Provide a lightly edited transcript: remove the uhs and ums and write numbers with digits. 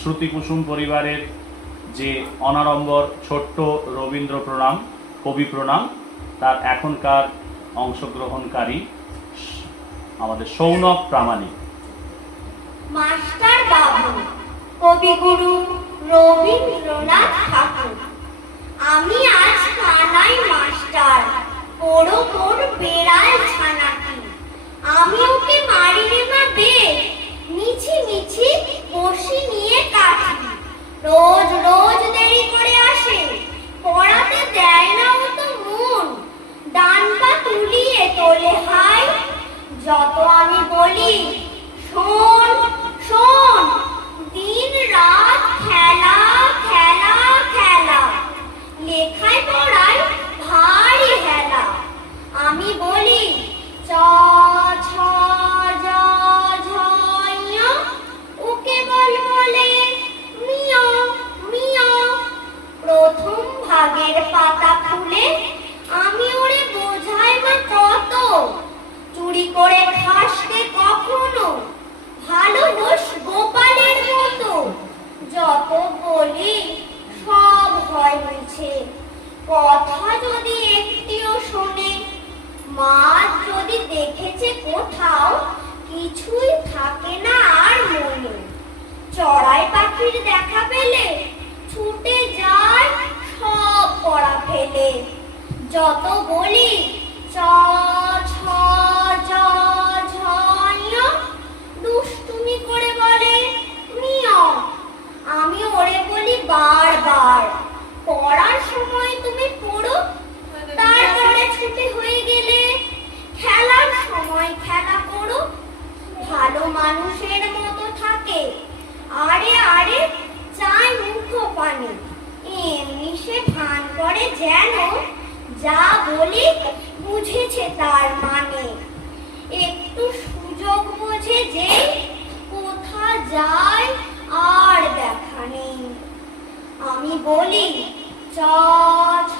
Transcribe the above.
শ্রুতিকুসুম পরিবারের যে অনাড়ম্বর ছোট্ট রবীন্দ্র প্রণাম, কবি প্রণাম, তার এখনকার অংশগ্রহণকারী আমাদের সৌনক প্রামাণিক। মাস্টার বাবু কবিগুরু রবীন্দ্রনাথ ঠাকুর। আমি আজ কানাই মাস্টার, বড় বড় বেড়াল ছানাটি। আমি ওকে মারিলে না বে, মিছি মিছি বসি নিয়ে কাটি। রোজ রোজ দেরি করে আসে, পড়াতে দেয় না ও তো মন। ডান পা তুলিয়ে তোলে হাই, যত আমি বলি শোন শোন। দিন রাত খেলা খেলা খেলা, লেখায় পড়ায় ভারী হেলা। আমি বলি চ ছ জ ঝ ঞ, ওকে বলে মিয় মিয়। প্রথম ভাগের পাতা খুলে আমি ওরে বোঝাই না কত। চুরি করে খাসকে কখনো ভালো হোস গোপালের মতো। যত বলি সব হয় মিছে, কথা যদি একটিও শোনে। মাছ যদি দেখেছে কোথাও, কিছুই থাকে না আর মনে। চড়াই পাখির দেখা পেলে ছুটে যায় সব পড়া ফেলে। যত বলি চ ছ জ ঝ ঞ, দুষ্টুমি করে বলে মিয়। আমি ওরে বলি বারবার, পড়ার সময় তুমি পড়ো, তারপরে ছুটি হয়ে গেলে খেলার সময় খেলা করো। ভালো মানুষের মতো থাকে, আরে আরে চায় মুখ পানি। এমনি সে ভান করে যেন যা বলি বুঝেছে তার মানে। একটু সুযোগ বোঝে যে কোথা যায় আর দেখা নেই। আমি বলি চ ছ